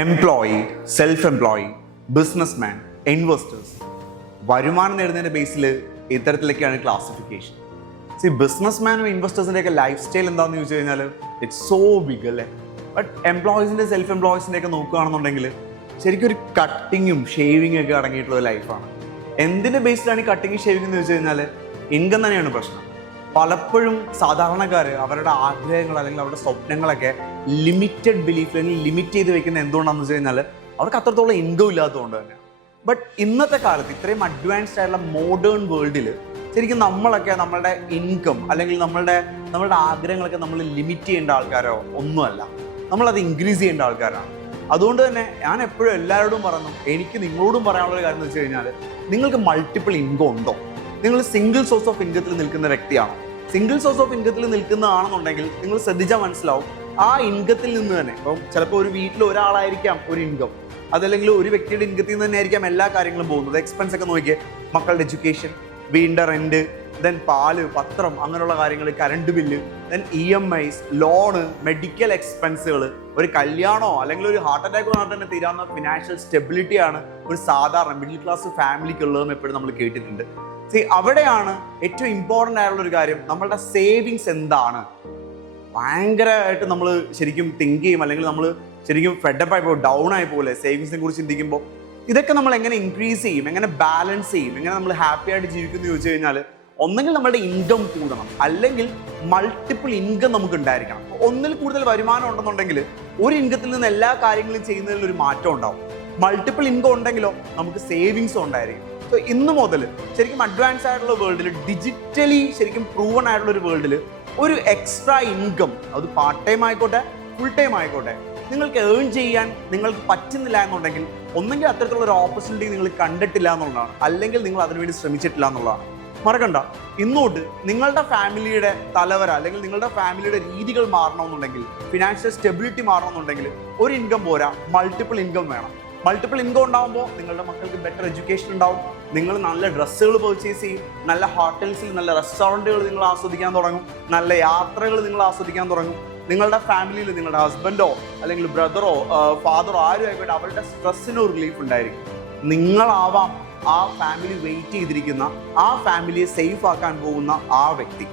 Employee, self employee, businessman, investors. വരുമാനം നേടുന്നതിൻ്റെ ബേസിൽ ഇത്തരത്തിലൊക്കെയാണ് classification. ബിസിനസ്മാനും ഇൻവെസ്റ്റേഴ്സിൻ്റെ ഒക്കെ life style എന്താണെന്ന് ചോദിച്ചു കഴിഞ്ഞാൽ ഇറ്റ്സ് സോ ബിഗ് അല്ലേ. ബട്ട് എംപ്ലോയീസിൻ്റെ സെൽഫ് എംപ്ലോയീസിൻ്റെ ഒക്കെ നോക്കുകയാണെന്നുണ്ടെങ്കിൽ ശരിക്കും ഒരു കട്ടിങ്ങും ഷേവിങ്ങും ഒക്കെ അടങ്ങിയിട്ടുള്ള ഒരു ലൈഫാണ്. എന്തിൻ്റെ ബേസിലാണ് ഈ കട്ടിങ് ഷേവിംഗ് എന്ന് ചോദിച്ചു കഴിഞ്ഞാൽ ഇൻകം തന്നെയാണ് പ്രശ്നം. പലപ്പോഴും സാധാരണക്കാർ അവരുടെ ആഗ്രഹങ്ങൾ അല്ലെങ്കിൽ അവരുടെ സ്വപ്നങ്ങളൊക്കെ ലിമിറ്റഡ് ബിലീഫ് അല്ലെങ്കിൽ ലിമിറ്റ് ചെയ്ത് വെക്കുന്നത് എന്തുകൊണ്ടാണെന്ന് വെച്ച് കഴിഞ്ഞാൽ അവർക്ക് അത്രത്തോളം ഇൻകം ഇല്ലാത്തതുകൊണ്ട് തന്നെ. ബട്ട് ഇന്നത്തെ കാലത്ത് ഇത്രയും അഡ്വാൻസ്ഡ് ആയിട്ടുള്ള മോഡേൺ വേൾഡിൽ ശരിക്കും നമ്മളൊക്കെ നമ്മളുടെ ഇൻകം അല്ലെങ്കിൽ നമ്മളുടെ ആഗ്രഹങ്ങളൊക്കെ നമ്മൾ ലിമിറ്റ് ചെയ്യേണ്ട ആൾക്കാരോ ഒന്നുമല്ല, നമ്മളത് ഇൻക്രീസ് ചെയ്യേണ്ട ആൾക്കാരാണ്. അതുകൊണ്ട് തന്നെ ഞാൻ എപ്പോഴും എല്ലാവരോടും പറഞ്ഞു, എനിക്ക് നിങ്ങളോടും പറയാനുള്ള കാര്യം എന്ന് വെച്ച് കഴിഞ്ഞാൽ നിങ്ങൾക്ക് മൾട്ടിപ്പിൾ ഇൻകം ഉണ്ടോ? നിങ്ങൾ സിംഗിൾ സോഴ്സ് ഓഫ് ഇൻകത്തിൽ നിൽക്കുന്ന വ്യക്തിയാണോ? സിംഗിൾ സോഴ്സ് ഓഫ് ഇൻകത്തിൽ നിൽക്കുന്നതാണെന്നുണ്ടെങ്കിൽ നിങ്ങൾ ശ്രദ്ധിച്ചാൽ മനസ്സിലാവും ആ ഇൻകത്തിൽ നിന്ന് തന്നെ. ഇപ്പം ചിലപ്പോൾ ഒരു വീട്ടിൽ ഒരാളായിരിക്കാം ഒരു ഇൻകം, അതല്ലെങ്കിൽ ഒരു വ്യക്തിയുടെ ഇൻകത്തിൽ നിന്ന് തന്നെ ആയിരിക്കാം എല്ലാ കാര്യങ്ങളും പോകുന്നത്. എക്സ്പെൻസ് ഒക്കെ നോക്കിയേ, മക്കളുടെ എഡ്യൂക്കേഷൻ, വീടിൻ്റെ റെന്റ്, ദെൻ പാല്, പത്രം, അങ്ങനെയുള്ള കാര്യങ്ങൾ, current bill, then EMIs, loan, medical എക്സ്പെൻസുകൾ, ഒരു കല്യാണമോ അല്ലെങ്കിൽ ഒരു ഹാർട്ട് അറ്റാക്ക് വന്നാൽ തന്നെ തീരാവുന്ന ഫിനാൻഷ്യൽ സ്റ്റെബിലിറ്റിയാണ് ഒരു സാധാരണ മിഡിൽ ക്ലാസ് ഫാമിലിക്ക് ഉള്ളതെന്ന് എപ്പോഴും നമ്മൾ കേട്ടിട്ടുണ്ട്. അവിടെയാണ് ഏറ്റവും ഇമ്പോർട്ടൻ്റ് ആയിട്ടുള്ള ഒരു കാര്യം, നമ്മളുടെ സേവിങ്സ് എന്താണ്. ഭയങ്കരമായിട്ട് നമ്മൾ ശരിക്കും തിങ്ക് ചെയ്യും, അല്ലെങ്കിൽ നമ്മൾ ശരിക്കും ഫെഡപ്പ് ആയി പോകും, ഡൗൺ ആയി പോലെ സേവിങ്സിനെ കുറിച്ച് ചിന്തിക്കുമ്പോൾ. ഇതൊക്കെ നമ്മൾ എങ്ങനെ ഇൻക്രീസ് ചെയ്യും, എങ്ങനെ ബാലൻസ് ചെയ്യും, എങ്ങനെ നമ്മൾ ഹാപ്പി ആയിട്ട് ജീവിക്കുമെന്ന് ചോദിച്ചു കഴിഞ്ഞാൽ ഒന്നെങ്കിൽ നമ്മുടെ ഇൻകം കൂടണം, അല്ലെങ്കിൽ മൾട്ടിപ്പിൾ ഇൻകം നമുക്ക് ഉണ്ടായിരിക്കണം. ഒന്നിൽ കൂടുതൽ വരുമാനം ഉണ്ടെന്നുണ്ടെങ്കിൽ ഒരു ഇൻകത്തിൽ നിന്ന് എല്ലാ കാര്യങ്ങളും ചെയ്യുന്നതിൽ ഒരു മാറ്റം ഉണ്ടാവും. മൾട്ടിപ്പിൾ ഇൻകം ഉണ്ടെങ്കിലോ നമുക്ക് സേവിങ്സും ഉണ്ടായിരിക്കും. സോ ഇന്ന് മുതൽ ശരിക്കും അഡ്വാൻസ് ആയിട്ടുള്ള വേൾഡിൽ, ഡിജിറ്റലി ശരിക്കും പ്രൂവൺ ആയിട്ടുള്ള ഒരു വേൾഡിൽ ഒരു എക്സ്ട്രാ ഇൻകം, അത് പാർട്ട് ടൈം ആയിക്കോട്ടെ ഫുൾ ടൈം ആയിക്കോട്ടെ, നിങ്ങൾക്ക് ഏൺ ചെയ്യാൻ നിങ്ങൾക്ക് പറ്റുന്നില്ല എന്നുണ്ടെങ്കിൽ ഒന്നെങ്കിൽ അത്തരത്തിലുള്ള ഒരു ഓപ്പർച്യൂണിറ്റി നിങ്ങൾ കണ്ടിട്ടില്ല എന്നുള്ളതാണ്, അല്ലെങ്കിൽ നിങ്ങൾ അതിനുവേണ്ടി ശ്രമിച്ചിട്ടില്ല എന്നുള്ളതാണ്. മറക്കണ്ട, ഇന്നോട്ട് നിങ്ങളുടെ ഫാമിലിയുടെ തലവര അല്ലെങ്കിൽ നിങ്ങളുടെ ഫാമിലിയുടെ രീതികൾ മാറണമെന്നുണ്ടെങ്കിൽ, ഫിനാൻഷ്യൽ സ്റ്റെബിലിറ്റി മാറണമെന്നുണ്ടെങ്കിൽ ഒരു ഇൻകം പോരാ, മൾട്ടിപ്പിൾ ഇൻകം വേണം. മൾട്ടിപ്പിൾ ഇൻകം ഉണ്ടാകുമ്പോൾ നിങ്ങളുടെ മക്കൾക്ക് ബെറ്റർ എഡ്യൂക്കേഷൻ ഉണ്ടാവും, നിങ്ങൾ നല്ല ഡ്രസ്സുകൾ പർച്ചേസ് ചെയ്യും, നല്ല ഹോട്ടൽസിൽ നല്ല റെസ്റ്റോറൻറ്റുകൾ നിങ്ങൾ ആസ്വദിക്കാൻ തുടങ്ങും, നല്ല യാത്രകൾ നിങ്ങൾ ആസ്വദിക്കാൻ തുടങ്ങും. നിങ്ങളുടെ ഫാമിലിയിൽ നിങ്ങളുടെ ഹസ്ബൻഡോ അല്ലെങ്കിൽ ബ്രദറോ ഫാദറോ ആരും ആയിക്കോട്ടെ, അവരുടെ സ്ട്രെസ്സിന് ഒരു റിലീഫ് ഉണ്ടായിരിക്കും. നിങ്ങളാവാം ആ ഫാമിലി വെയിറ്റ് ചെയ്തിരിക്കുന്ന, ആ ഫാമിലിയെ സേഫ് ആക്കാൻ പോകുന്ന ആ വ്യക്തി.